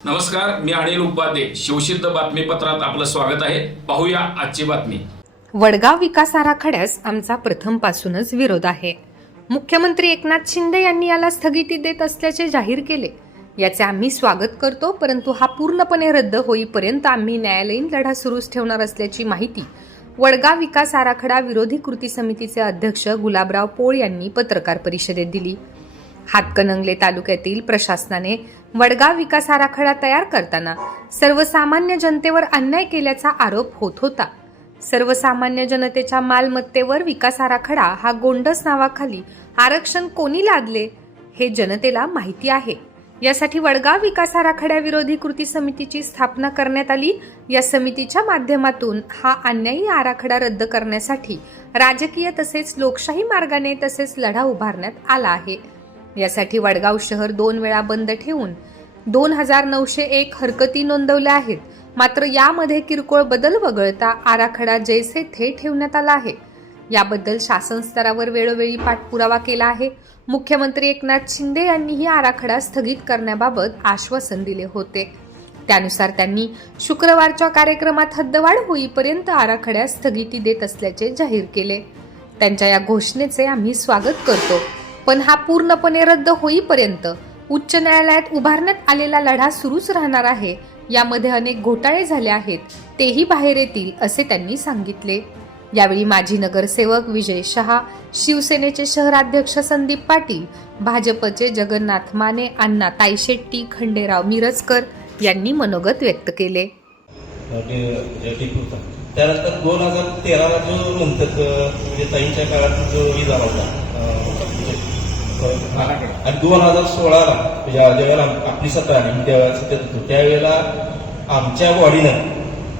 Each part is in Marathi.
नमस्कार, मी अनिल उपाध्ये. शिवसिद्ध बातमीपत्रात आपलं स्वागत आहे. पाहूया आजची बातमी. वडगाव विकास आराखड्यास आमचा प्रथमपासूनच विरोध आहे. मुख्यमंत्री एकनाथ शिंदे यांनी याला स्थगिती देत असल्याचे जाहीर केले. याचे आम्ही स्वागत करतो, परंतु हा पूर्णपणे रद्द होईपर्यंत आम्ही न्यायालयीन लढा सुरूच ठेवणार असल्याची माहिती वडगाव विकास आराखडा विरोधी कृती समितीचे अध्यक्ष गुलाबराव पोळ यांनी पत्रकार परिषदेत दिली. हातकणंगले तालुक्यातील प्रशासनाने वडगाव विकास आराखडा तयार करताना सर्वसामान्य जनतेवर अन्याय केल्याचा आरोप होत होता. सर्वसामान्य जनतेच्या मालमत्तेवर विकास आराखडा हा गोंडस नावाखाली आरक्षण कोणी लादले हे जनतेला माहिती आहे. यासाठी वडगाव विकास आराखड्या विरोधी कृती समितीची स्थापना करण्यात आली. या समितीच्या माध्यमातून हा अन्यायी आराखडा रद्द करण्यासाठी राजकीय तसेच लोकशाही मार्गाने तसेच लढा उभारण्यात आला आहे. यासाठी वडगाव शहर 2 वेळा बंद ठेवून 2901 हरकती नोंदवल्या आहेत. मात्र यामध्ये किरकोळ बदल वगळता आराखडा जैसे थे ठेवण्यात आला आहे. याबद्दल शासन स्तरावर वेळोवेळी पाठपुरावा केला आहे. मुख्यमंत्री एकनाथ शिंदे यांनीही आराखडा स्थगित करण्याबाबत आश्वासन दिले होते. त्यानुसार त्यांनी शुक्रवारच्या कार्यक्रमात हद्दवाढ होईपर्यंत आराखड्यास स्थगिती देत असल्याचे जाहीर केले. त्यांच्या या घोषणेचे आम्ही स्वागत करतो, पण हा पूर्णपणे रद्द होईपर्यंत उच्च न्यायालयात उभारण्यात आलेला लढा सुरूच राहणार आहे. यामध्ये अनेक घोटाळे झाले आहेत, तेही बाहेर येतील असे त्यांनी सांगितले. यावेळी माजी नगरसेवक विजय शहा, शिवसेनेचे शहराध्यक्ष संदीप पाटील, भाजपचे जगन्नाथ माने, अण्णा ताई शेट्टी, खंडेराव मिरजकर यांनी मनोगत व्यक्त केले. त्यानंतर 2013ला जो नंतर म्हणजे ताईंच्या काळात जो विधान होता आणि 2016ला ज्यावेळेला आपली सत्ता आली सत्तेत होतो त्यावेळेला आमच्या बॉडीनं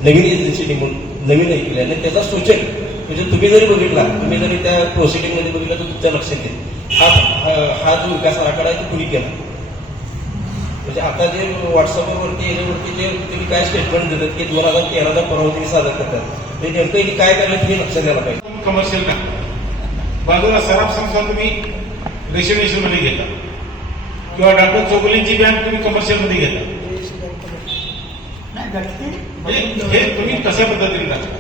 नवीन एजन्सी नेमून नवीन हे केले आणि त्याचा सूचक म्हणजे तुम्ही जरी बघितला, तुम्ही जरी त्या प्रोसिडिंगमध्ये बघितलं तर तुमच्या लक्षात येईल हा जो विकास आराखडा आहे तो कुणी केला. म्हणजे आता जे व्हॉट्सअपवरती याच्यावरती जे तुम्ही काय स्टेटमेंट देतात की 2013चा परवा तुम्ही सादर करतात ते नेमकं काय करायला तुम्ही लक्षात द्यायला पाहिजे. कमर्शियल का बाजूला सराफ संस्था तुम्ही रेसिडेन्शियल मध्ये घेता किंवा डॉक्टर चोगलेंची बँक तुम्ही कमर्शियल मध्ये घेता. हे तुम्ही कशा पद्धतीने टाकता.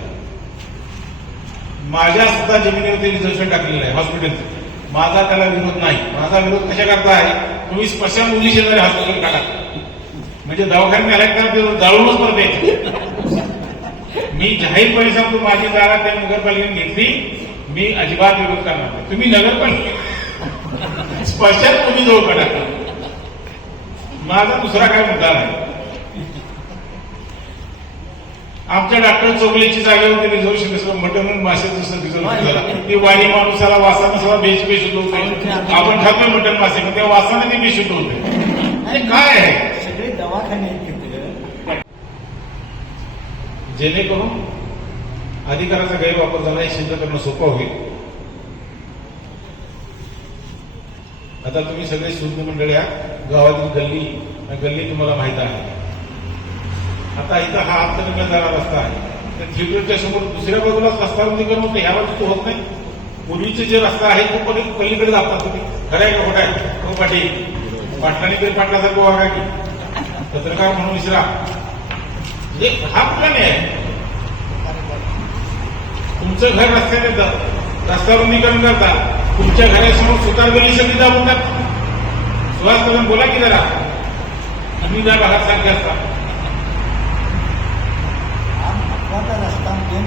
माझ्या सुद्धा जमिनीवरती रिझर्वेशन टाकलेलं आहे हॉस्पिटलचं. माझा त्याला विरोध नाही. माझा विरोध कशा करता आहे, तुम्ही स्मशान मुली शेजारी हॉस्पिटल टाका म्हणजे दवाखान्यात आल्या जाळूनच परत यायचं. मी जाहीरपणे सांगतो माझी जागा त्या नगरपालिकेने घेतली, मी अजिबात विरोध करणार नाही. तुम्ही नगरपालिका स्मशान मुली जवळ टाका. माझा दुसरा काय मुद्दा नाही. आमच्या डॉक्टर चोगलेची जागेवरती रिझर्वेशन असं मटन माशाचं रिझर्वेशन झाला. ते वाणी माणूसाला वासानं सगळा बेशुद्ध होते. आपण खातो मटन मासे पण त्या वासाने ते बेशुद्ध होते. काय आहे सगळे दवाखाने जेणेकरून अधिकाराचा गैरवापर झाला हे सिद्ध करणं सोपं होईल. आता तुम्ही सगळे शुद्ध मंडळी आहात. गावातील गल्ली तुम्हाला माहित आहे. आता इथं हा हातकणंगले जाणारा रस्ता आहे. त्या थिएटरच्या समोर दुसऱ्या बाजूलाच रस्ता रुंदीकरण होतं. ह्या बाजू तो होत नाही. पूर्वीचे जे रस्ता आहे तो पलीकडे जातात तुम्ही. खरं आहे का खोटा आहे? हो पाटील पाटलांनी तरी पाटलासारखं वागा की पत्रकार म्हणून विसरा. म्हणजे हा कुठला नाही आहे. तुमचं घर रस्त्याने रस्ता रुंदीकरण करता. तुमच्या घरासमोर सुतार गली सगळी दाबवतात. सुहास करून बोला की जरा तुम्ही त्या भागात सारखे असता. रस्ता म्हणजे